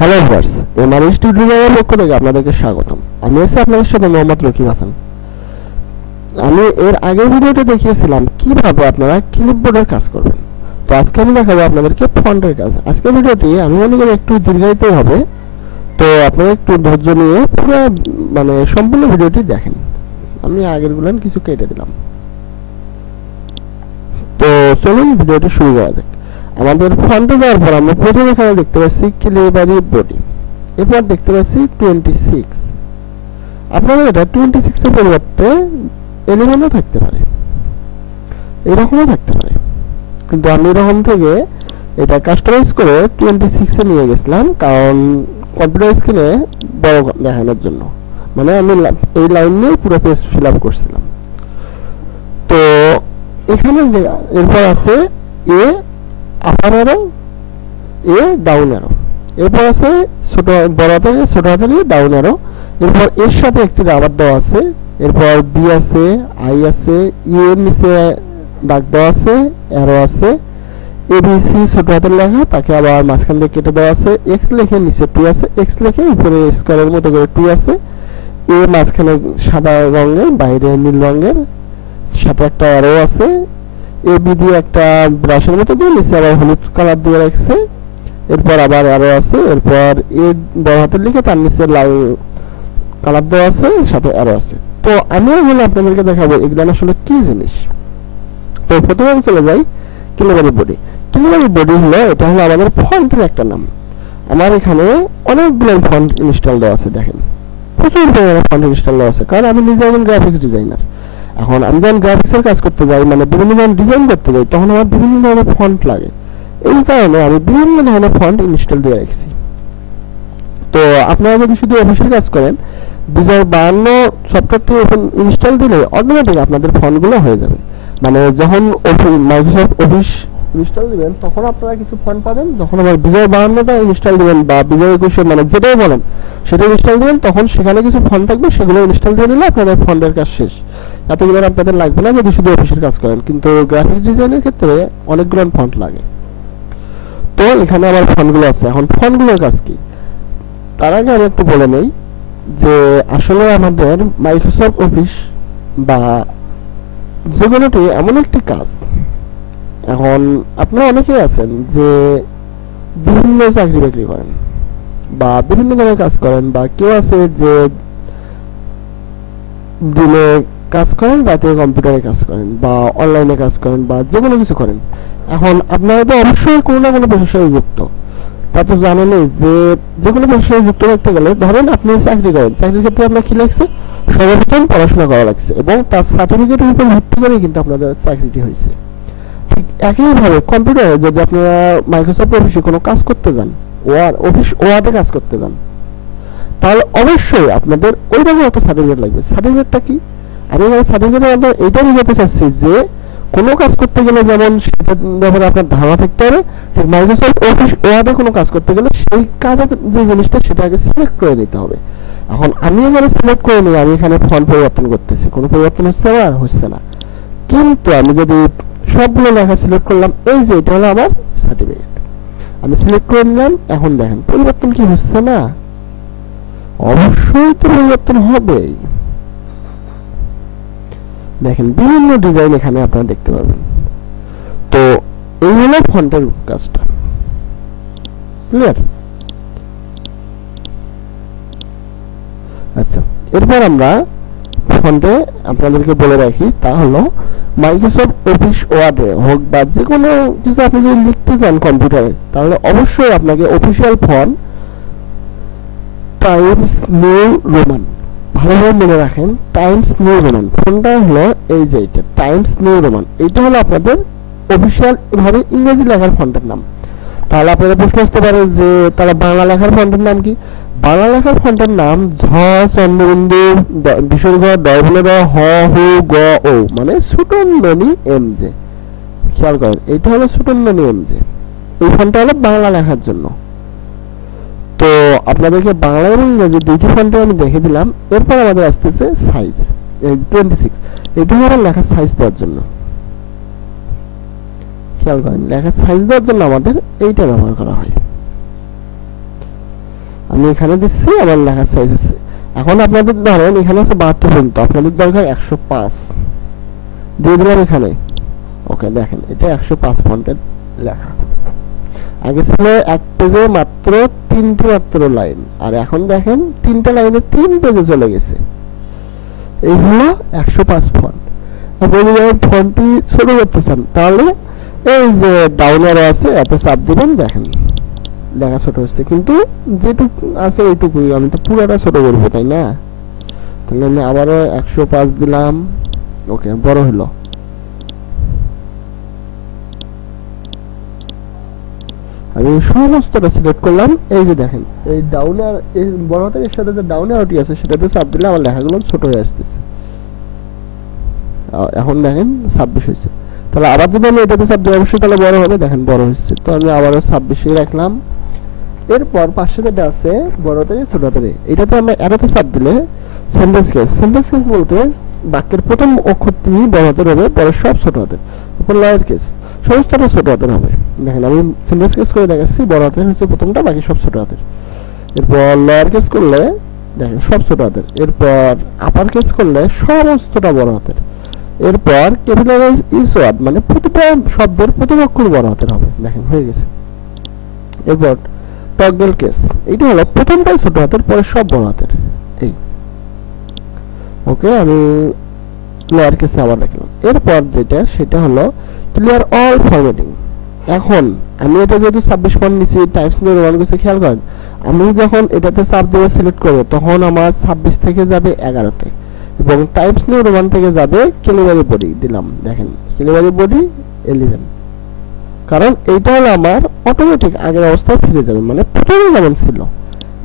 Hello viewers, Mrs টিউটোরিয়ালের পক্ষ থেকে আপনাদেরকে স্বাগতম। আমি আছি আপনাদের সাথে মোহাম্মদ রকিব হাসান। আমি এর আগের ভিডিওতে দেখিয়েছিলাম কিভাবে আপনারা ক্লিপবোর্ডের কাজ করবেন। তো আজকে আমি দেখাবো আপনাদেরকে ফন্টের কাজ। আজকের ভিডিওটি আমি মনে করি একটু দীর্ঘায়িত হবে, তো আপনারা একটু ধৈর্য নিয়ে পুরো সম্পূর্ণ ভিডিওটি দেখেন। আমি আগেরগুলো কিছু কেটে দিলাম। তো চলুন ভিডিওটি শুরু করা যাক। আমাদের ফন্টে যাওয়ার পর আমরা প্রথমে এখানে দেখতে পাচ্ছি ক্লিপারি বডি, এরপর দেখতে পাচ্ছি 26। আপনাদের এটা 26 এর পরিবর্তে 11ও থাকতে পারে, এরকমও থাকতে পারে, কিন্তু আমি এরকম থেকে এটা কাস্টমাইজ করে 26 এ নিয়ে গেছিলাম, কারণ কম্পিউটার স্ক্রিনে বড় দেখানোর জন্য। মানে আমি এই লাইন নিয়ে পুরো পেজ ফিল আপ করছিলাম। তো এখানে এরপর আছে এ আপার অ্যারো, এ ডাউন অ্যারো, এরপর আছে ছোট বড় থেকে ছোট হাতের ডাউন অ্যারো, এরপর এর সাথে একটি রাবার দেওয়া আছে, এরপর বি আছে, আই আছে, ইউ এর নিচে দাগ দেওয়া আছে, অ্যারো আছে, এবিসি ছোট হাতের লেখা, তাকে আবার মাঝখান দিয়ে কেটে দেওয়া আছে, এক্স লেখে নিচে 2 আছে, এক্স লেখে উপরে স্কোয়ারের মতো করে 2 আছে, এ মাঝখানে সাদা রঙের বাইরে নীল রঙের সাথে একটা অ্যারো আছে, এবি দিয়ে একটা ব্রাশের মতো দিয়ে নিচে আবার হলুদ কালার দিয়ে রাখছে, এরপর আবার অ্যারো আছে, এরপর এ বড় হাতের লিখে তার নিচে লাল কালার দেওয়া আছে, সাথে অ্যারো আছে। তো আমি এগুলো আপনাদেরকে দেখাবো এগুলো আসলে কি জিনিস। তো প্রথমে আমি চলে যাই ক্লিপারি বডি। ক্লিপারি বডি হলো, এটা হলো আমাদের ফন্টের একটা নাম। আমার এখানে অনেকগুলো ফন্ট ইনস্টল দেওয়া আছে, দেখেন প্রচুর পরিমাণে ফন্ট ইনস্টল দেওয়া আছে, কারণ আমি নিজে একজন গ্রাফিক্স ডিজাইনার। এখন আমি যখন গ্রাফিক্সের কাজ করতে যাই, বিভিন্ন ধরনের ডিজাইন করতে যাই, তখন আমার বিভিন্ন ধরনের ফন্ট লাগে। এই কারণে আমি বিভিন্ন ধরনের ফন্ট ইনস্টল দিয়ে রাখছি। তো আপনারা যদি শুধু অফিসের কাজ করেন, 2052 সফটওয়্যারটি ইনস্টল দিলে অটোমেটিক আপনাদের ফন্টগুলো হয়ে যাবে। মানে যখন মাইক্রোসফট অফিস ইনস্টল দিবেন, তখন আপনারা কিছু ফন্ট পাবেন। যখন আবার 2052টা ইনস্টল দিবেন বা 2021 যেটাই বলেন সেটা ইনস্টল দিবেন, তখন সেখানে কিছু ফন্ট থাকবে, সেগুলো ইনস্টল দিয়ে নিলে আপনাদের ফন্টের কাজ শেষ। এতগুলো আপনাদের লাগবে না যদি শুধু অফিসের কাজ করেন, কিন্তু গ্রাফিক্স ডিজাইনের ক্ষেত্রে অনেকগুলো ফন্ট লাগে। তো এখানে আবার ফন্টগুলো আছে। এখন ফন্টগুলোর কাজ কি, তার আগে আমি একটু বলে নেই যে আসলে আমাদের মাইক্রোসফট অফিস বা যেকোনোটি এমন একটি কাজ। এখন আপনারা অনেকেই আছেন যে বিভিন্ন চাকরি বাকরি করেন বা বিভিন্ন ধরনের কাজ করেন, বা কেউ আছে যে দিনে কাজ করেন, রাতে কম্পিউটারে কাজ করেন, বা অনলাইনে কাজ করেন, বা যে কোনো কিছু করেন। এখন আপনারা তো অবশ্যই কোনো না কোনো পেশার সাথে যুক্ত। তা তো জানেনই যে কোনো পেশার সাথে যুক্ত থাকতে গেলে, ধরেন আপনি চাকরি করেন, চাকরির ক্ষেত্রে আপনার কি লাগছে, সর্বপ্রথম পড়াশোনা করা লাগছে, এবং তার সার্টিফিকেটের উপর ভিত্তি করে কিন্তু আপনাদের চাকরিটি হয়েছে। ঠিক একইভাবে কম্পিউটারে যদি আপনারা মাইক্রোসফট অফিসে কোনো কাজ করতে যান, অফিস ওয়ার্ডে কাজ করতে যান, তাহলে অবশ্যই আপনাদের ওই রকম একটা সার্টিফিকেট লাগবে। সার্টিফিকেটটা কি, আমি এখানে সার্টিফিকেটের মধ্যে এইটা বুঝাতে চাচ্ছি যে কোনো কাজ করতে গেলে যেমন সেটার ব্যাপারে আপনার ধারণা থাকতে হবে, ঠিক মাইক্রোসফট অফিস ওয়ার্ডে কোনো কাজ করতে গেলে সেই কাজের যে জিনিসটা সেটা আগে সিলেক্ট করে নিতে হবে। এখন আমি এখানে সিলেক্ট করে নিই, আমি এখানে ফন্ট পরিবর্তন করতেছি, কোনো পরিবর্তন হচ্ছে না, আর হচ্ছে না। কিন্তু আমি যদি সবগুলো লেখা সিলেক্ট করলাম, এই যে এটা হলো আমার সার্টিফিকেট, আমি সিলেক্ট করে নিলাম। এখন দেখেন পরিবর্তন কি হচ্ছে না, অবশ্যই তো পরিবর্তন হবেই। দেখেন বিভিন্ন ডিজাইন এখানে আপনারা দেখতে পাবেন। তো এই হলো ফন্টের কাজটা, ক্লিয়ার? আচ্ছা, এরপর আমরা ফন্টে আপনাদেরকে বলে রাখি, তা হলো মাইক্রোসফট অফিস ওয়ার্ডে হোক বা যে কোনো কিছু আপনি যদি লিখতে চান কম্পিউটারে, তাহলে অবশ্যই আপনাকে official font Times new Roman, ভালোভাবে মনে রাখেন। টাইমস নিউ রোমান ফন্টটা হলো এই যে এটা টাইমস নিউ রোমান, এইটা হলো আপনাদের অফিসিয়াল ভাবে ইংরেজি লেখার ফন্টের নাম। তাহলে আপনাদের প্রশ্ন আসতে পারে যে তাহলে বাংলা লেখার ফন্টের নাম কি? বাংলা লেখার ফন্টের নাম ঝ চন্দ্রবিন্দু বিসর্গ ডবল হ হু গ ও, মানে সুটনদনি এম জে। খেয়াল করেন এইটা হলো সুটনদনি এম জে, এই ফন্টটা হলো বাংলা লেখার জন্য। তো আপনাদেরকে বাংলা এবং ইংরেজি দুইটি ফন্টে আমি দেখে দিলাম। এরপর আমাদের আসতেছে সাইজ 26, এটা হলো লেখার সাইজ দেওয়ার জন্য। খেয়াল করেন লেখার সাইজ দেওয়ার জন্য আমাদের এইটা ব্যবহার করা হয়। আমি এখানে দিচ্ছি, আমার লেখার সাইজ হচ্ছে। এখন আপনাদের ধরেন এখানে আছে 72 পর্যন্ত, আপনাদের দরকার 105 দিয়ে দিলাম এখানে। ওকে, দেখেন এটা 105 ফন্টের লেখা। আগে ছিল এক পেজে মাত্র 3টি মাত্র লাইন, আর এখন দেখেন 3টা লাইনে 3 পেজে চলে গেছে। এই হলো 105 ফন্ট। আপনি যদি ফন্টটি ছোট করতে চান তাহলে এই যে ডাউন অ্যারো আছে এতে চাপ দিবেন, দেখেন লেখা ছোট হচ্ছে, কিন্তু যেটুকু আছে ওইটুকুই। আমি তো পুরোটা ছোট করবো, তাই না? তাহলে আমি আবারও 105 দিলাম। ওকে, বড় হলো। আমি সমস্তটা সিলেক্ট করলাম। এই যে দেখেন এই ডাউন আর এই বড় হাতের এর সাথে যে ডাউন অ্যারোটি আছে সেটাতে চাপ দিলে আমার লেখাগুলো ছোট হয়ে আসতেছে। এখন দেখেন 26 হয়েছে। তাহলে আবার যদি আমি এটাতে চাপ দিই অবশ্যই তাহলে বড় হবে। দেখেন বড় হচ্ছে, তো আমি আবারও 26 রাখলাম। এরপর পাশে যেটা আছে বড় হাতের ছোট হাতের, এটাতে আমরা অ্যারোতে চাপ দিলে সেন্টেন্স কেস। সেন্টেন্স কেস বলতে বাক্যের প্রথম অক্ষরটি বড় হাতের হবে, পরে সব ছোট হাতের, উপর লয়ার কেস, সমস্তটা ছোট হাতের হবে। দেখেন আমি সেন্টেন্স কেস করে দেখাচ্ছি, বড় হাতের হচ্ছে প্রথমটা, বাকি সব ছোট হাতের। এরপর লয়ার কেস করলে দেখেন সব ছোট হাতের। এরপর আপার কেস করলে সমস্তটা বড় হাতের। এরপর ক্যাপিটালাইজ ইজ ওয়ার্ড মানে প্রতিটা শব্দের প্রথম অক্ষর বড় হাতের হবে। দেখেন হয়ে গেছে। এরপর টগল কেস, এইটা হলো প্রথমটাই ছোট হাতের, পরে সব বড় হাতের। এই ওকে, আমি লয়ার কেসে আবার রাখলাম। এরপর যেটা সেটা হলো ক্লিয়ার অল ফরম্যাটিং। এখন আমি এটা যেহেতু 26 ফন্ট নিচে টাইপস নিয়ে রোমান করতে, খেয়াল করেন আমি যখন এটাতে চাপ দিয়ে সিলেক্ট করব তখন আমার 26 থেকে যাবে 11তে, এবং টাইপস নিয়ে রোমান থেকে যাবে ক্যালিবারি বডি দিলাম। দেখেন ক্যালিবারি বডি 11, কারণ এইটা হলো আমার অটোমেটিক আগের অবস্থায় ফিরে যাবে, মানে প্রথমে যেমন ছিল।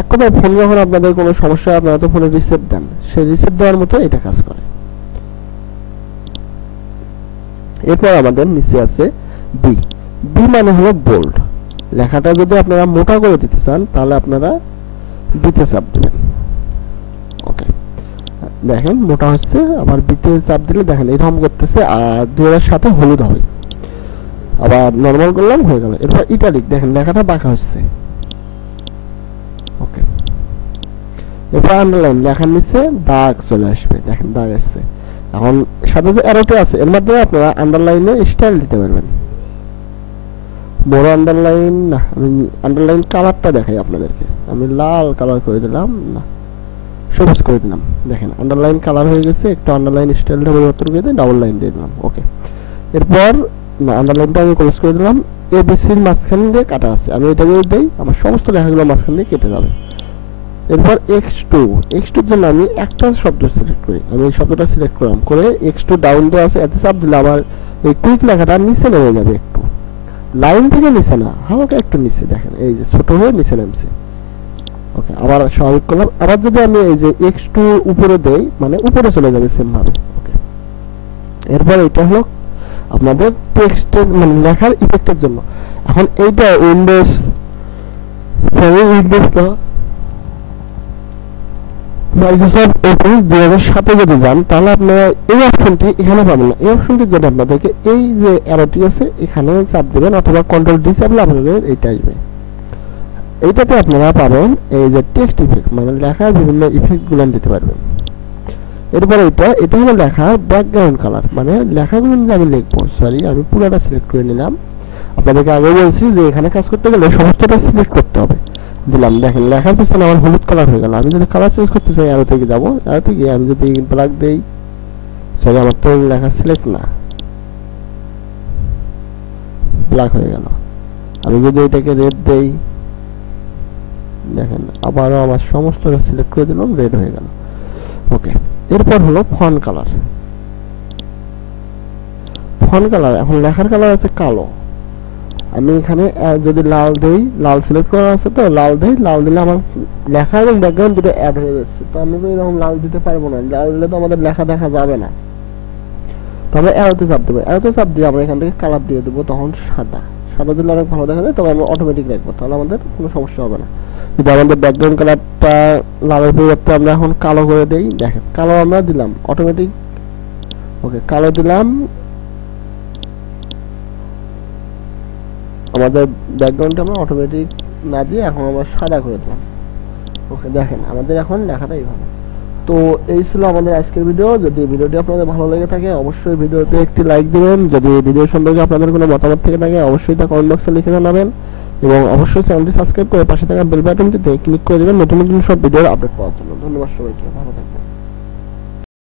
এক কথায় ফোন যখন আপনাদের কোনো সমস্যা হয় আপনারা তো ফোনে রিসেট দেন, সেই রিসেট দেওয়ার মতো এটা কাজ করে। এরপর আমাদের নিচে আছে বি। বি মানে হলো বোল্ড। লেখাটা যদি আপনারা মোটা করে দিতে চান তাহলে আপনারা বিতে চাপ দিবেন। ওকে, দেখেন মোটা হচ্ছে। আবার বিতে চাপ দিলে দেখেন এরকম করতেছে, আর 2 এর সাথে হলুদ হবে। আবার নরমাল করলাম, হয়ে গেল। এরপর ইটালিক, দেখেন লেখাটা বাঁকা হচ্ছে। ওকে, এরপর আন্ডারলাইন, লেখার নিচে দাগ চলে আসবে। দেখেন দাগ আসছে। এখন সাথে যে অ্যারোটা আছে এর মাধ্যমে আপনারা আন্ডারলাইনে স্টাইল দিতে পারবেন। বড় আন্ডারলাইন না, আমি আন্ডারলাইন কালারটা দেখাই আপনাদেরকে। আমি লাল কালার করে দিলাম, না সবুজ করে দিলাম। দেখেন আন্ডারলাইন কালার হয়ে গেছে। একটু আন্ডারলাইন স্টাইলটা পরিবর্তন করে দিয়ে ডাবল লাইন দিয়ে দিলাম। ওকে, এরপর না আন্ডারলাইনটা আমি ক্লোজ করে দিলাম। এবিসির মাঝখান দিয়ে কাটা আছে, আমি এটা যদি দেই আমার সমস্ত লেখাগুলো মাঝখান দিয়ে কেটে যাবে। এরপর x2, x2 এর জন্য আমি একটা শব্দ সিলেক্ট করি। আমি এই শব্দটা সিলেক্ট করলাম, করে x2 ডাউন দেওয়া আছে, এতে চাপ দিলে আমার এই কুইক লেখাটা নিচে নেমে যাবে। একটু লাইন থেকে নিচে না, হালকা একটু নিচে। দেখেন এই যে ছোট হয়ে নিচে নামছে। ওকে, আবার স্বাভাবিক করলাম। আবার যদি আমি এই যে x2 উপরে দেই মানে উপরে চলে যাবে সেম ভাবে। ওকে, এরপর এটা হলো আপনাদের টেক্সটের মানে লেখার ইফেক্টের জন্য। এখন এইটা উইন্ডোজ না মাইক্রোসফট অফিস 2007 যদি যান তাহলে আপনারা এই অপশনটি এখানে পাবেন না। এই অপশনটি যেটা আপনাদেরকে এই যে অ্যারোটি আছে এখানে চাপ দিবেন, অথবা কন্ট্রোল ডি চাপলে আপনাদের এইটা আসবে। এইটাতে আপনারা পাবেন এই যে টেক্সট ইফেক্ট, মানে লেখার বিভিন্ন ইফেক্টগুলো দিতে পারবেন। এরপর এটা হলো লেখার ব্যাকগ্রাউন্ড কালার, মানে লেখাগুলো যে আমি লিখবো, সরি আমি পুরোটা সিলেক্ট করে নিলাম। আপনাদেরকে আগে বলছি যে এখানে কাজ করতে গেলে সমস্তটা সিলেক্ট করতে হবে। দিলাম, দেখেন লেখার পিছনে আমার হলুদ কালার হয়ে গেল। আমি যদি কালার চেঞ্জ করতে চাই অ্যারো থেকে যাবো, অ্যারো থেকে আমি যদি ব্ল্যাক দেই, সরি আমার তো লেখা সিলেক্ট না, ব্ল্যাক হয়ে গেল। আমি যদি এটাকে রেড দেই, দেখেন আবারও আমার সমস্তটা সিলেক্ট করে দিলাম, রেড হয়ে গেল। ওকে, এরপর হলো ফন্ট কালার। ফন্ট কালার, এখন লেখার কালার আছে কালো। আমি এখানে যদি লাল দেই, লাল সিলেক্ট করা আছে তো লাল দেই, লাল দিলে আমার লেখা এবং ব্যাকগ্রাউন্ড দুটো অ্যাড হয়ে যাচ্ছে। তো আমি তো এরকম লাল দিতে পারবো না, লাল দিলে তো আমাদের লেখা দেখা যাবে না। তবে অ্যারোতে চাপ দেবো, অ্যারোতে চাপ দিয়ে আমরা এখান থেকে কালার দিয়ে দেবো, তখন সাদা। সাদা দিলে অনেক ভালো দেখা যায়, তবে আমরা অটোমেটিক রাখবো, তাহলে আমাদের কোনো সমস্যা হবে না। যদি আমাদের ব্যাকগ্রাউন্ড কালারটা লালের পরিবর্তে আমরা এখন কালো করে দেই, দেখেন কালো আমরা দিলাম অটোমেটিক। ওকে, কালো দিলাম, আমাদের ব্যাকগ্রাউন্ডটা আমরা অটোমেটিক না দিয়ে এখন আমরা সাদা করে দিলাম। ওকে, দেখেন আমাদের এখন লেখাটা এইভাবে। তো এই ছিল আমাদের আজকের ভিডিও। যদি ভিডিওটি আপনাদের ভালো লেগে থাকে অবশ্যই ভিডিওতে একটি লাইক দিবেন। যদি ভিডিও সম্পর্কে আপনাদের কোনো মতামত থেকে থাকে অবশ্যই তা কমেন্ট বক্সে লিখে জানাবেন এবং অবশ্যই চ্যানেলটি সাবস্ক্রাইব করে পাশে থাকা বেল বাটনটিতে ক্লিক করে দেবেন নতুন নতুন সব ভিডিওর আপডেট পাওয়ার জন্য। ধন্যবাদ সবাইকে, ভালো থাকবেন।